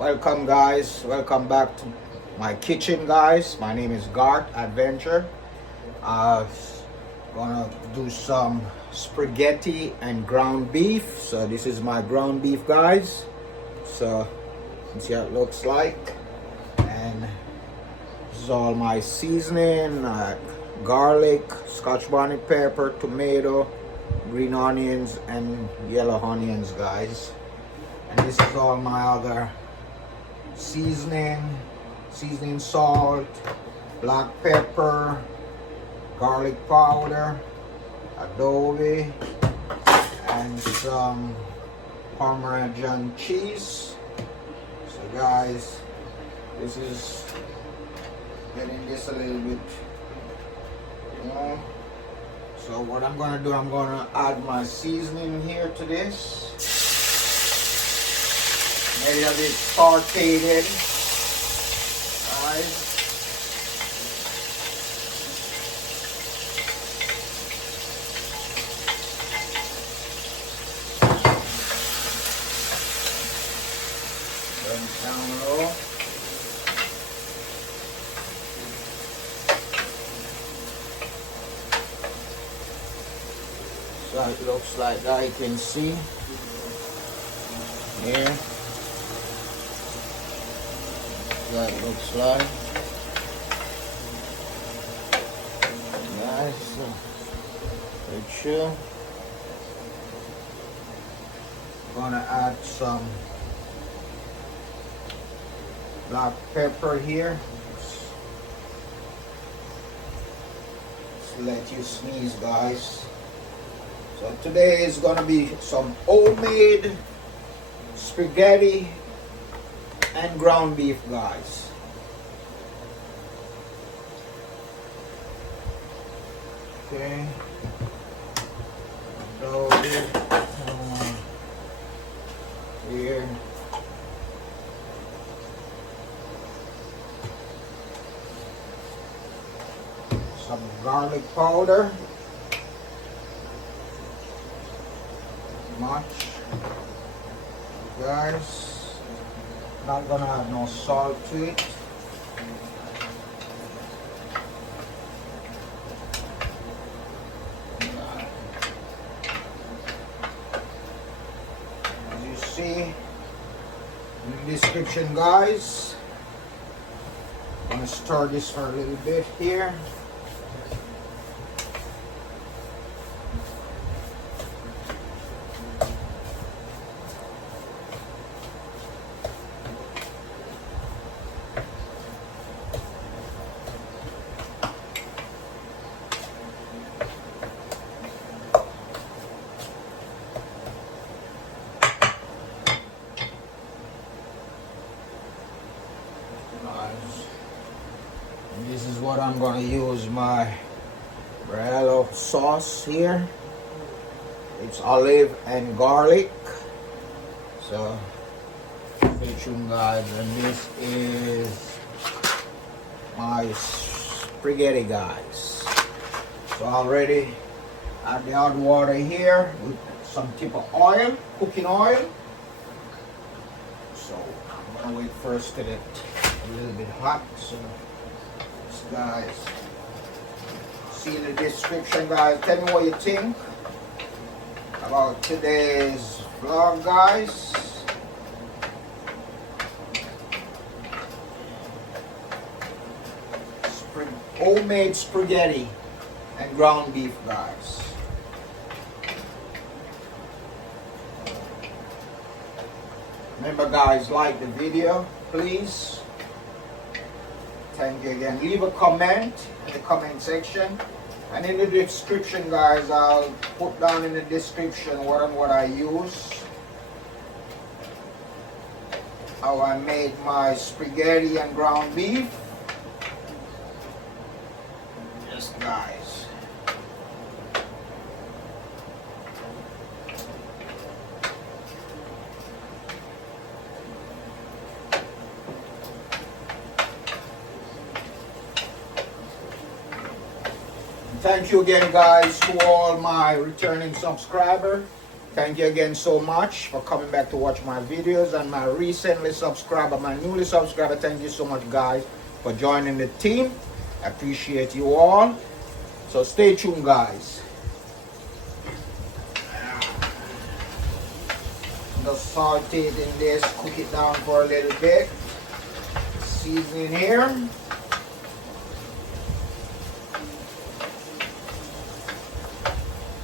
Welcome guys, welcome back to my kitchen guys. My name is Gart Adventure. Gonna do some spaghetti and ground beef. So this is my ground beef guys. So you can see how it looks like. And this is all my seasoning, garlic, scotch bonnet pepper, tomato, green onions and yellow onions guys. And this is all my other seasoning salt, black pepper, garlic powder, adobe, and some Parmesan cheese. So guys, this is getting this a little bit, so what I'm gonna do, I'm gonna add my seasoning here to this. Maybe a bit sauteed, guys. Turn it down low. So it looks like that, you can see here. That looks like nice. Make sure. Gonna add some black pepper here. Just let you sneeze, guys. So today is gonna be some homemade spaghetti and ground beef guys. Okay. Here. Some garlic powder. Much. Guys. Not gonna add no salt to it. As you see in the description guys, I'm gonna stir this for a little bit here. This is what I'm going to use my Barello sauce here. It's olive and garlic. So stay tuned guys, and this is my spaghetti guys. So already add the hot water here with some tip of oil, cooking oil. So I'm going to wait first till it a little bit hot. So guys, see in the description guys, tell me what you think about today's vlog guys. Homemade spaghetti and ground beef guys. Remember guys, like the video please. Thank you again. Leave a comment in the comment section, and in the description guys, I'll put down in the description what I use, how I made my spaghetti and ground beef. Yes guys. Thank you again guys to all my returning subscribers. Thank you again so much for coming back to watch my videos, and my recently subscriber, my newly subscriber, thank you so much guys for joining the team. I appreciate you all. So stay tuned guys. Just saute it in this, cook it down for a little bit. Seasoning here.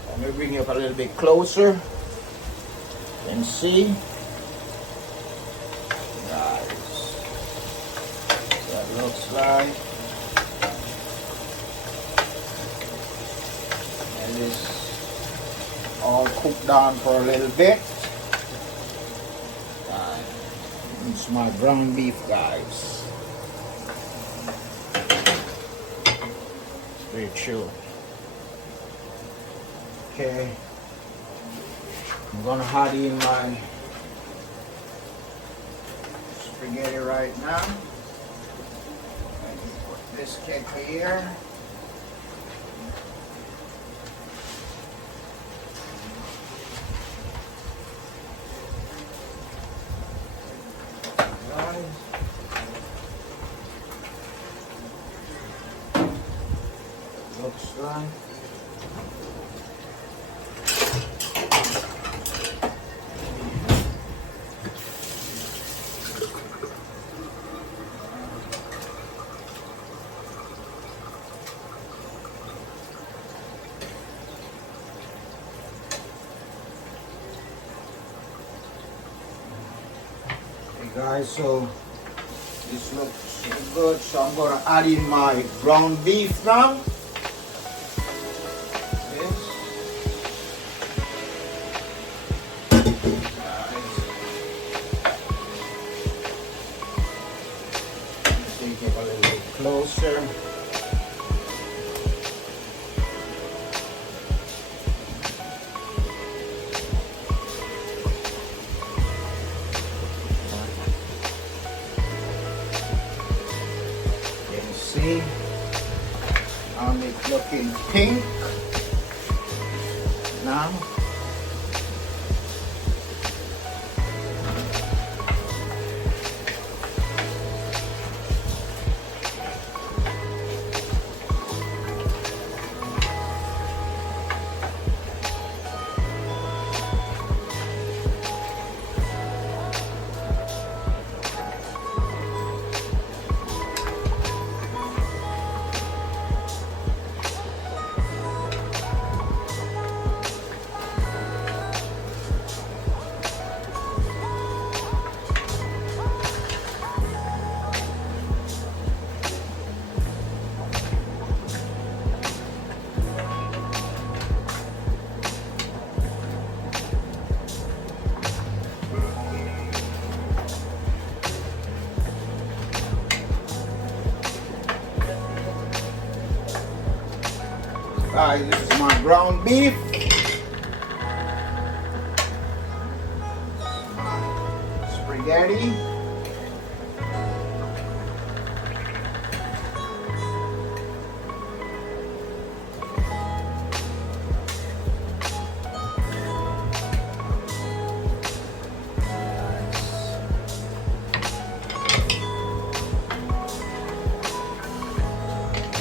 Let me bring you up a little bit closer and see. Guys, that looks like. And it's all cooked down for a little bit. It's my ground beef, guys. Stay chill. Okay. I'm gonna add in my spaghetti right now. Put this keg here. Looks like. Hey guys, so this looks so good, so I'm gonna add in my ground beef now. Take it a little bit closer. You can see how it's looking pink now. Guys, this is my ground beef. Spaghetti.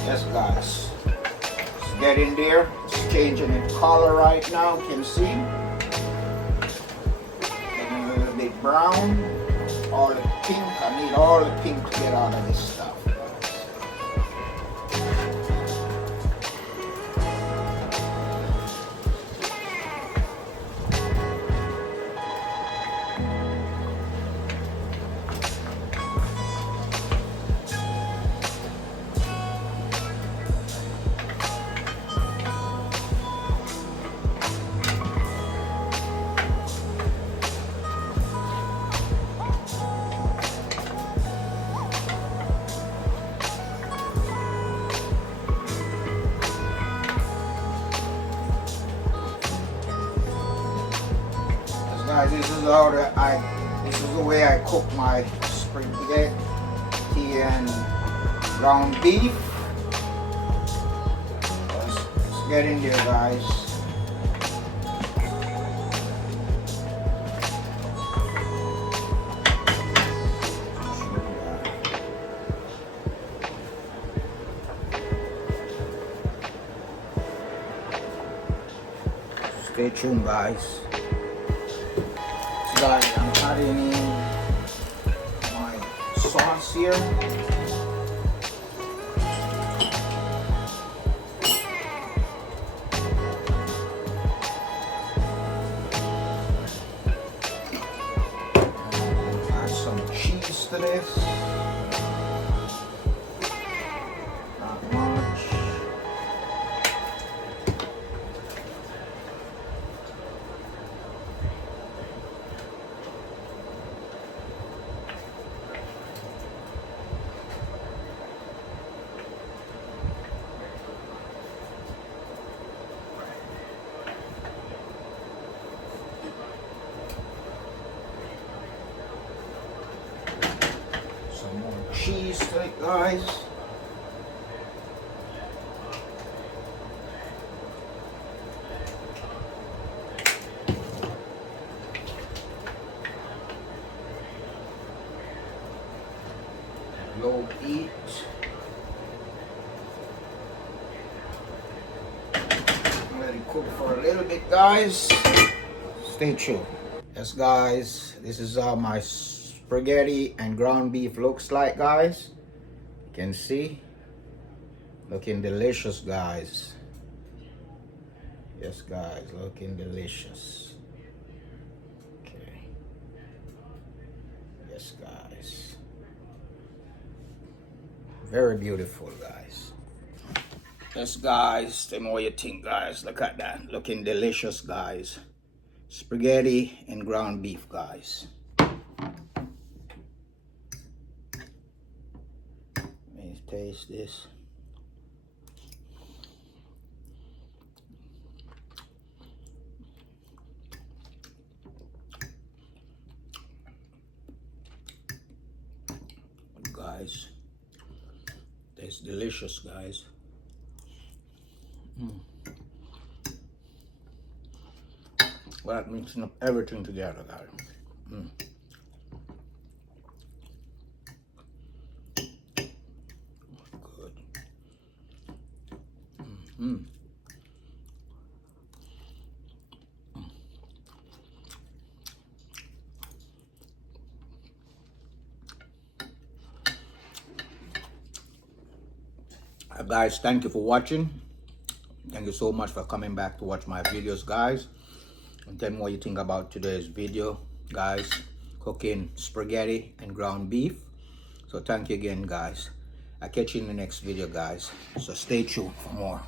Yes, guys. Get in there. It's changing in color right now. You can see. Getting a little bit brown. All the pink. I need all the pink to get out of this stuff. Guys, this is the way I cook my spaghetti and ground beef. Let's get in there, guys. Stay tuned, guys. So guys, I'm adding in my sauce here. Add some cheese to this. Not much. Some more cheese to it, guys. Low heat. Let it cook for a little bit, guys. Stay tuned. Yes, guys, this is how my spaghetti and ground beef looks like, guys. You can see, looking delicious, guys. Yes, guys, looking delicious. Okay. Yes, guys. Very beautiful, guys. Yes, guys, tell me what you think, guys. Look at that, looking delicious, guys. Spaghetti and ground beef, guys. Let me taste this. Guys, tastes delicious, guys. Well, mixing up everything together, guys. Good. Guys, thank you for watching. Thank you so much for coming back to watch my videos, guys. And tell me what you think about today's video, guys. Cooking spaghetti and ground beef. So thank you again, guys. I'll catch you in the next video, guys. So stay tuned for more.